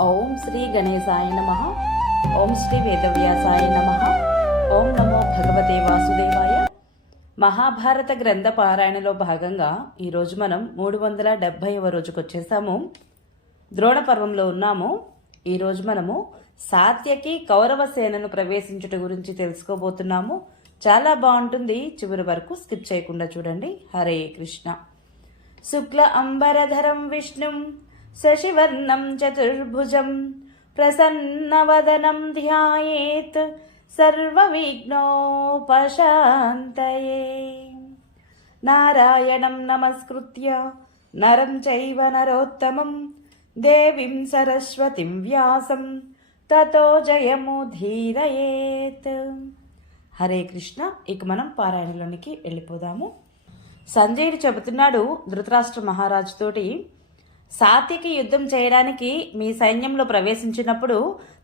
ఓం శ్రీ గణేశాయ నమ. ఓం శ్రీ వేదవ్యాసాయ నమ. ఓం నమో భగవతే వాసుదేవాయ. మహాభారత గ్రంథ పారాయణలో భాగంగా ఈరోజు మనం మూడు వందల డెబ్భైవ రోజుకు వచ్చేసాము ద్రోణ పర్వంలో ఉన్నాము. ఈరోజు మనము సాత్యకి కౌరవ సేనను ప్రవేశించుట గురించి తెలుసుకోబోతున్నాము. చాలా బాగుంటుంది. చివరి వరకు స్కిప్ చేయకుండా చూడండి. హరే కృష్ణ. శుక్ల అంబరధరం విష్ణుం శశివర్ణం చతుర్భుజం ప్రసన్నవదనం ధ్యాయేత్ సర్వవిఘ్నోపశాంతయే. నారాయణం నమస్కృత్య నరం చైవ నరోత్తమం దేవీం సరస్వతిం వ్యాసం తతో జయముధీరయేత్ హరే కృష్ణ ఇక మనం పారాయణలోనికి వెళ్ళిపోదాము. సంజయుడు చెబుతున్నాడు ధృతరాష్ట్ర మహారాజుతోటి సాత్యకి యుద్ధం చేయడానికి మీ సైన్యంలో ప్రవేశించినప్పుడు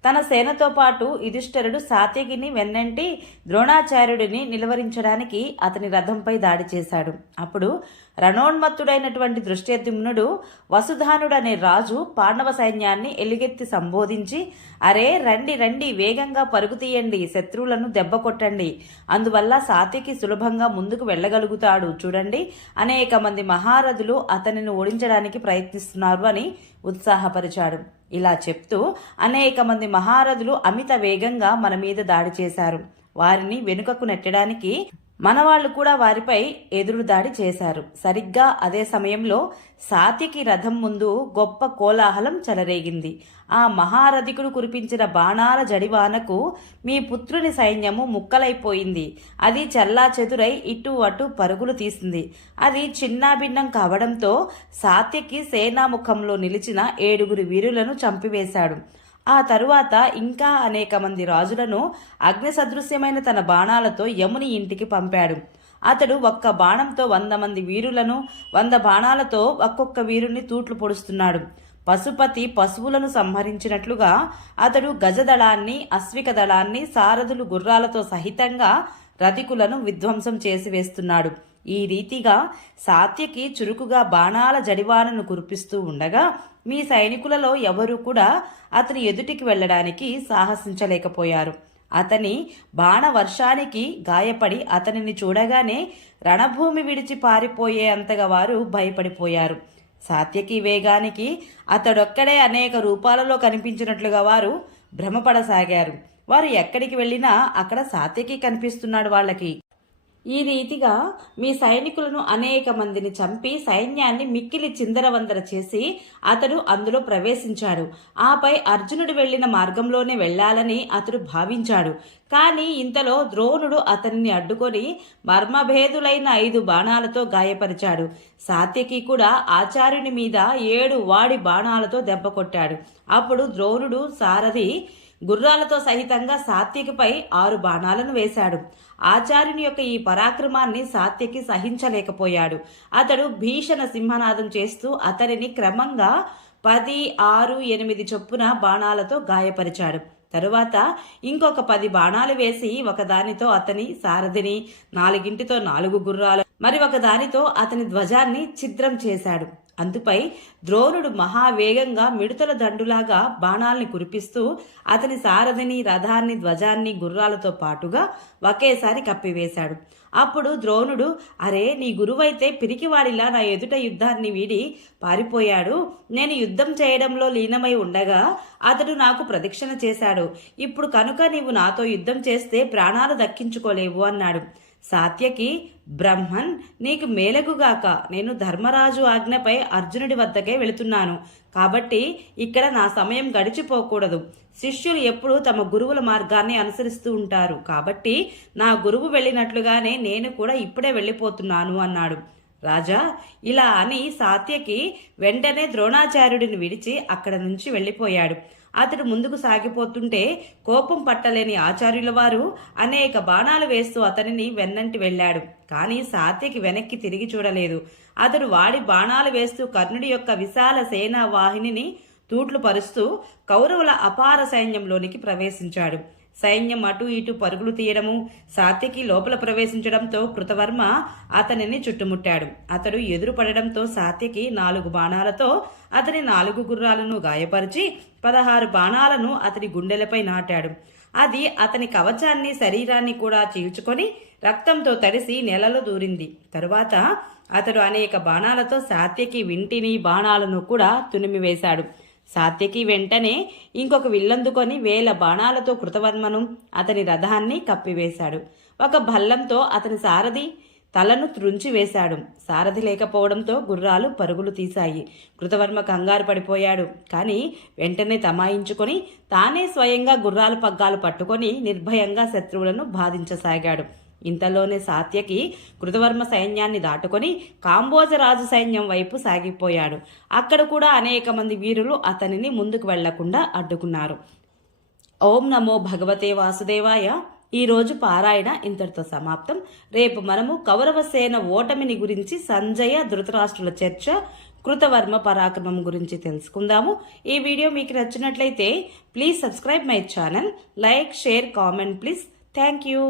తన సేనతో పాటు యుధిష్ఠరుడు సాత్యకిని వెన్నంటి ద్రోణాచార్యుడిని నిలువరించడానికి అతని రథంపై దాడి చేశాడు. అప్పుడు రణోన్మత్తుడైనటువంటి దృష్ట్యద్యుమ్నుడు వసుధానుడనే రాజు పాండవ సైన్యాన్ని ఎలుగెత్తి సంబోధించి అరే రండి రండి వేగంగా పరుగు తీయండి శత్రువులను దెబ్బ కొట్టండి. అందువల్ల సాత్యకి సులభంగా ముందుకు వెళ్ళగలుగుతాడు. చూడండి అనేక మంది మహారథులు అతనిని ఓడించడానికి ప్రయత్నిస్తున్నారు అని ఉత్సాహపరిచాడు. ఇలా చెప్తూ అనేక మంది మహారథులు అమిత వేగంగా మన మీద దాడి చేశారు. వారిని వెనుకకు నెట్టడానికి మనవాళ్ళు కూడా వారిపై ఎదురు దాడి చేశారు. సరిగ్గా అదే సమయంలో సాతికి రథం ముందు గొప్ప కోలాహలం చెలరేగింది. ఆ మహారథికుడు కురిపించిన బాణాల జడివానకు మీ పుత్రుని సైన్యము ముక్కలైపోయింది. అది చల్లా చెదురై ఇటు అటు పరుగులు తీసింది. అది చిన్నాభిన్నం కావడంతో సాత్యకి సేనాముఖంలో నిలిచిన ఏడుగురు వీరులను చంపివేశాడు. ఆ తరువాత ఇంకా అనేక మంది రాజులను అగ్ని సదృశ్యమైన తన బాణాలతో యముని ఇంటికి పంపాడు. అతడు ఒక్క బాణంతో వంద మంది వీరులను వంద బాణాలతో ఒక్కొక్క వీరుని తూట్లు పొడుస్తున్నాడు. పశుపతి పశువులను సంహరించినట్లుగా అతడు గజదళాన్ని అశ్విక దళాన్ని సారథులు గుర్రాలతో సహితంగా రతికులను విధ్వంసం చేసి వేస్తున్నాడు ఈ రీతిగా సాత్యకి చురుకుగా బాణాల జడివానను కురిపిస్తూ ఉండగా మీ సైనికులలో ఎవరూ కూడా అతని ఎదుటికి వెళ్ళడానికి సాహసించలేకపోయారు. అతని బాణ వర్షానికి గాయపడి అతనిని చూడగానే రణభూమి విడిచి పారిపోయే అంతగా వారు భయపడిపోయారు. సాత్యకి వేగానికి అతడొక్కడే అనేక రూపాలలో కనిపించినట్లుగా వారు భ్రమపడసాగారు. వారు ఎక్కడికి వెళ్ళినా అక్కడ సాత్యకి కనిపిస్తున్నాడు వాళ్ళకి. ఈ రీతిగా మీ సైనికులను అనేక మందిని చంపి సైన్యాన్ని మిక్కిలి చిందరవందర చేసి అతడు అందులో ప్రవేశించాడు. ఆపై అర్జునుడు వెళ్ళిన మార్గంలోనే వెళ్ళాలని అతడు భావించాడు. కానీ ఇంతలో ద్రోణుడు అతనిని అడ్డుకొని మర్మభేదులైన ఐదు బాణాలతో గాయపరిచాడు. సాత్యకి కూడా ఆచార్యుని మీద ఏడు వాడి బాణాలతో దెబ్బ కొట్టాడు. అప్పుడు ద్రోణుడు సారథి గుర్రాలతో సహితంగా సాత్యకిపై ఆరు బాణాలను వేశాడు. ఆచార్యుని యొక్క ఈ పరాక్రమాన్ని సాత్యకి సహించలేకపోయాడు. అతడు భీషణ సింహనాదం చేస్తూ అతనిని క్రమంగా పది ఆరు ఎనిమిది చొప్పున బాణాలతో గాయపరిచాడు. తరువాత ఇంకొక పది బాణాలు వేసి ఒకదానితో అతని సారథిని నాలుగింటితో నాలుగు గుర్రాలు మరి ఒకదానితో అతని ధ్వజాన్ని ఛిద్రం చేశాడు. అందుపై ద్రోణుడు మహావేగంగా మిడుతల దండులాగా బాణాల్ని కురిపిస్తూ అతని సారథిని రథాన్ని ధ్వజాన్ని గుర్రాలతో పాటుగా ఒకేసారి కప్పివేశాడు. అప్పుడు ద్రోణుడు అరే నీ గురువైతే పిరికివాడిలా నా ఎదుట యుద్ధాన్ని వీడి పారిపోయాడు. నేను యుద్ధం చేయడంలో లీనమై ఉండగా అతడు నాకు ప్రదక్షిణ చేశాడు. ఇప్పుడు కనుక నీవు నాతో యుద్ధం చేస్తే ప్రాణాలు దక్కించుకోలేవు అన్నాడు. సాత్యకి బ్రహ్మన్ నీకు మేలకుగాక నేను ధర్మరాజు ఆజ్ఞపై అర్జునుడి వద్దకే వెళుతున్నాను. కాబట్టి ఇక్కడ నా సమయం గడిచిపోకూడదు. శిష్యులు ఎప్పుడూ తమ గురువుల మార్గాన్ని అనుసరిస్తూ ఉంటారు. కాబట్టి నా గురువు వెళ్ళినట్లుగానే నేను కూడా ఇప్పుడే వెళ్ళిపోతున్నాను అన్నాడు. రాజా ఇలా అని సాత్యకి వెంటనే ద్రోణాచార్యుడిని విడిచి అక్కడ నుంచి వెళ్ళిపోయాడు. అతడు ముందుకు సాగిపోతుంటే కోపం పట్టలేని ఆచార్యుల వారు అనేక బాణాలు వేస్తూ అతనిని వెన్నంటి వెళ్ళాడు. కానీ సాత్యకి వెనక్కి తిరిగి చూడలేదు. అతడు వాడి బాణాలు వేస్తూ కర్ణుడి యొక్క విశాల సేనా వాహినిని తూట్లు పరుస్తూ కౌరవుల అపార సైన్యంలోనికి ప్రవేశించాడు. సైన్యం అటు ఇటు పరుగులు తీయడము సాత్యకి లోపల ప్రవేశించడంతో కృతవర్మ అతనిని చుట్టుముట్టాడు. అతడు ఎదురుపడడంతో సాత్యకి నాలుగు బాణాలతో అతని నాలుగు గుర్రాలను గాయపరిచి పదహారు బాణాలను అతని గుండెలపై నాటాడు. అది అతని కవచాన్ని శరీరాన్ని కూడా చీల్చుకొని రక్తంతో తడిసి నెలలో దూరింది. తరువాత అతడు అనేక బాణాలతో సాత్యకి వింటిని బాణాలను కూడా తునిమివేశాడు. సాత్యకి వెంటనే ఇంకొక విల్లందుకొని వేల బాణాలతో కృతవర్మను అతని రథాన్ని కప్పివేశాడు. ఒక భల్లంతో అతని సారథి తలను త్రుంచివేశాడు సారథి లేకపోవడంతో గుర్రాలు పరుగులు తీశాయి. కృతవర్మ కంగారు పడిపోయాడు. కానీ వెంటనే తమాయించుకొని తానే స్వయంగా గుర్రాలు పగ్గాలు పట్టుకొని నిర్భయంగా శత్రువులను బాధించసాగాడు. ఇంతలోనే సాత్యకి కృతవర్మ సైన్యాన్ని దాటుకొని కాంబోజరాజు సైన్యం వైపు సాగిపోయాడు. అక్కడ కూడా అనేక మంది వీరులు అతనిని ముందుకు వెళ్ళకుండా అడ్డుకున్నారు. ఓం నమో భగవతే వాసుదేవాయ. ఈరోజు పారాయణ ఇంతటితో సమాప్తం. రేపు మనము కౌరవసేన ఓటమిని గురించి సంజయ ధృతరాష్ట్రుల చర్చ కృతవర్మ పరాక్రమం గురించి తెలుసుకుందాము. ఈ వీడియో మీకు నచ్చినట్లయితే please subscribe my channel. Like share comment please. Thank you.